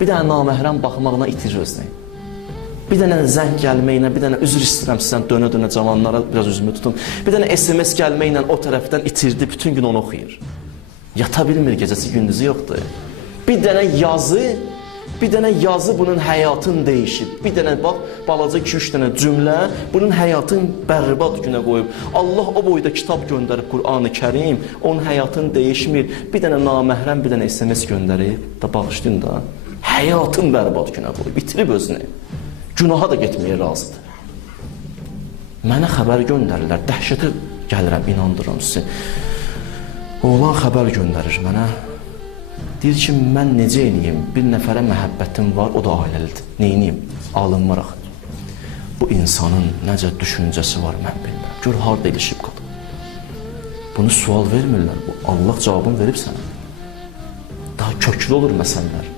Bir dənə naməhrəm baxmaqla itirir özünü. Bir dənə zəng gəlməklə, bir dənə üzr istəyirəm sizdən dönə-dönə cavanlara biraz üzümü tutum. Bir dənə SMS gəlməklə o tərəfdən itirdi, bütün gün onu oxuyur. Yata bilmir, gecəsi gündüzü yoxdur. Bir dənə yazı bunun həyatını dəyişib. Bir dənə bax, balaca 2-3 dənə cümlə bunun həyatını bərbad günə qoyub. Allah o boyda kitab göndərib Qur'an-ı Kərim, onun həyatını dəyişmir. Bir dənə naməhrəm, bir dənə SMS göndərib, da bağışlayın da, həyatını bərbad günə qoyub, bitirib özünü. Günaha da getməyə razıdır. Mənə xəbər göndərirlər, dəhşətə gəlirəm, inandırıram sizi. Oğlan xəbər göndərir mənə. Deyir ki, mən necə eləyim? Bir nəfərə məhəbbətim var, o da ailəlidir. Neyniyim? Alınmaraq. Bu insanın necə düşüncəsi var, mən bilmirəm. Gör, harada ilişib qadın. Bunu sual vermirlər. Allah cavabını verib sənə. Daha köklü olur məsələlər.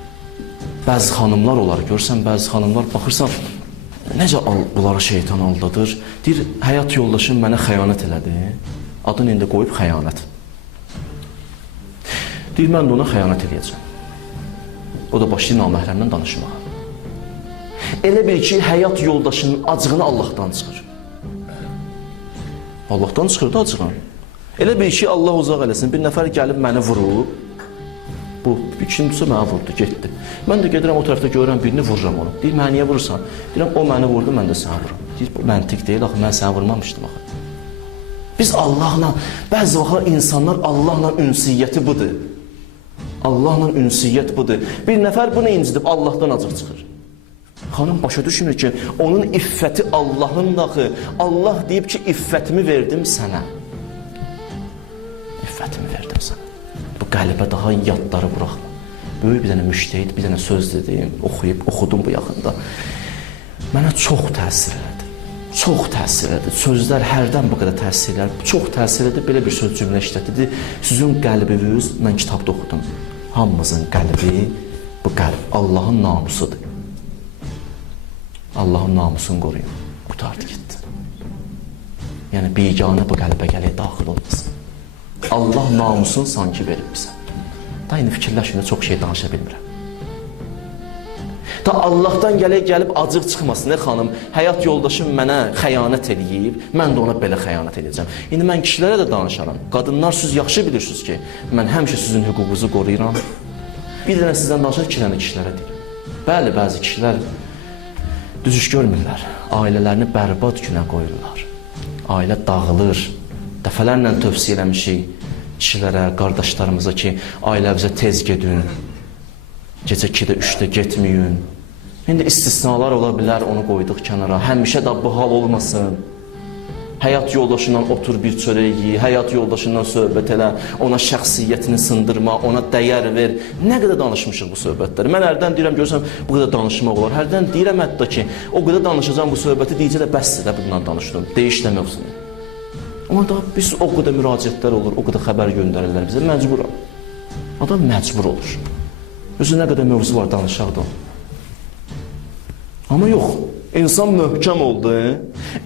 Bəzi xanımlar olar, görsən, bəzi xanımlar baxırsan, necə bunları şeytan aldadır. Deyir, həyat yoldaşım mənə xəyanət elədi. Adını indi qoyub xəyanət. Deyir, mən də ona xəyanət edəcəm. O da başlayır naməhrəmdən danışmağa. Elə bil ki, həyat yoldaşının acığını Allahdan çıxır. Allahdan çıxır da acığını. Elə bil ki, Allah uzaq eləsin, bir nəfər gəlib məni vurub, bu ikincisi mənə vurdu, getdi. Mən də gedirəm o tərəfdə görürəm birini, vururam onu. Deyir, mənə niyə vurursan? Deyirəm, o məni vurdu, mən də səni vururam. Deyir, bu məntiq deyil, axı, mən səni vurmamışdım axı. Biz Allahla, bəzi vaxtlar insanlar Allahla ünsiyyəti budur. Allahla ünsiyyət budur. Bir nəfər bunu incidib, Allahdan acıq çıxır. Xanım başa düşmür ki, onun iffəti Allahın daxı. Allah deyib ki, iffətimi verdim sənə. İffətimi verdim sənə. Bu qəlbə daha yadları buraxma. Böyük bir dənə müştəhid, bir dənə söz dedim, oxudum bu yaxında. Mənə çox təsir elədi. Çox təsir elədi. Sözlər hərdən bu qədər təsir elədi. Çox təsir elədi. Belə bir söz cümlə işlətdi. Sizin qəlbiniz, mən kitabda oxudum. Hamımızın qəlbi, bu qəlb Allahın namusudur. Allahın namusunu qoruyun. Qutardı getdi. Yəni, biganə bu qəlbə gələk, daxil olmasın. Allah namusunu sanki verib bizə. Da indi fikirləşində çox şey danışa bilmirəm. Da Allahdan gəlib acıq çıxmasın, xanım, həyat yoldaşım mənə xəyanət eləyib, mən də ona belə xəyanət edəcəm. İndi mən kişilərə də danışaram. Qadınlar, siz yaxşı bilirsiniz ki, mən həmişə sizin hüququnuzu qoruyuram. Bir dənə sizdən danışar, iki dənə kişilərə deyirəm. Bəli, bəzi kişilər düz iş görmürlər. Ailələrini bərbad günə qoyurlar. Ailə dağılır. Dəfələrlə tövsiyə eləmişik kişilərə, qardaşlarımıza ki, ailəvizə tez gedin. Gecə 2-də, 3-də getməyin. İndi istisnalar ola bilər, onu qoyduq kənara. Həmişə də bu hal olmasın. Həyat yoldaşından otur bir çörək yiy, həyat yoldaşından söhbət elə, ona şəxsiyyətini sındırma, ona dəyər ver. Nə qədər danışmışıq bu söhbətləri. Mən hərdən deyirəm, görürsən, bu qədər danışmaq olar. Hərdən deyirəm hətta ki, o qədər danışacağım bu söhbəti, deyicə də bəsdir də bundan danışdım. Deyişlə mövzunu. Amma da biz o qədər müraciətlər olur, o qədər xəbər göndərirlər bizə, məcburam. Adam məcbur olur. Özü nə qədər mövzu var, danışaq da. Amma yox, insan möhkəm oldu.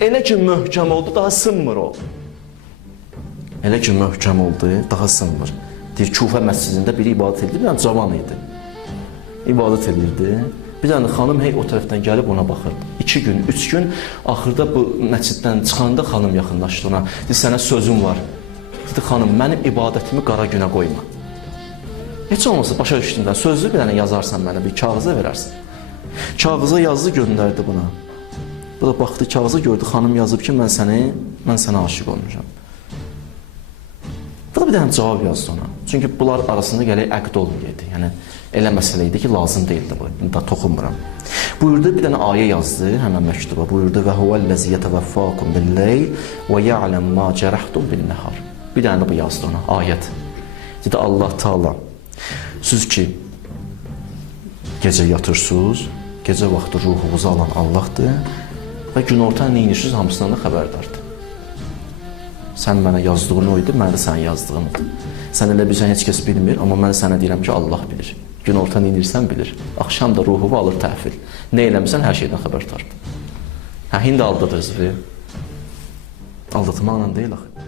Elə ki möhkəm oldu, daha sınmır o. Elə ki möhkəm oldu, daha sınmır. Deyir, Kufə məscidində biri ibadət edirdi, bir dənə cavan idi. İbadət edirdi. Bir dənə xanım o tərəfdən gəlib ona baxırdı. 2 gün, 3 gün, axırda bu məsciddən çıxanda xanım yaxınlaşdı ona. Deyir, sənə sözüm var. Dedi, xanım, mənim ibadətimi qara günə qoyma. Heç olmasa başa düşdüyümdən sözlü bir dənə yazarsan mənə, bir kağıza verərsən. Kağıza yazı göndərdi buna. Bu da baxdı kağıza, gördü, xanım yazıb ki, mən sənə aşiq olmuşam. Bu da bir dənə cavab yazdı ona. Çünki bunlar arasında gələk əqd olmayaydı. Yəni, elə məsələ idi ki, lazım deyildi bu. Da toxunmuram. Buyurdu, bir dənə ayə yazdı həmən məktuba. Buyurdu, və huvəl-ləzi yətəvəffəkum bil-leyl və ya'ləm ma cərəxtum bil-nəhar. Bir dənə də bu yazdı ona, ayət. Dedi, Allah Taala, siz ki, gecə yatırsınız, gecə vaxtı ruhunuzu alan Allahdır və günorta neyinirsiniz, hamısından da xəbərdardır. Sən mənə yazdığın o idi, mənə də sənin yazdığın idi. Sən elə bilsən, heç kəs bilmir, amma mən sənə deyirəm ki, Allah bilir. Günorta neyinirsən bilir. Axşam da ruhumu alır təhvil. Nə eləmirsən, hər şeydən xəbərdardır. Hindi aldadırız. Aldatmaqla deyil axı.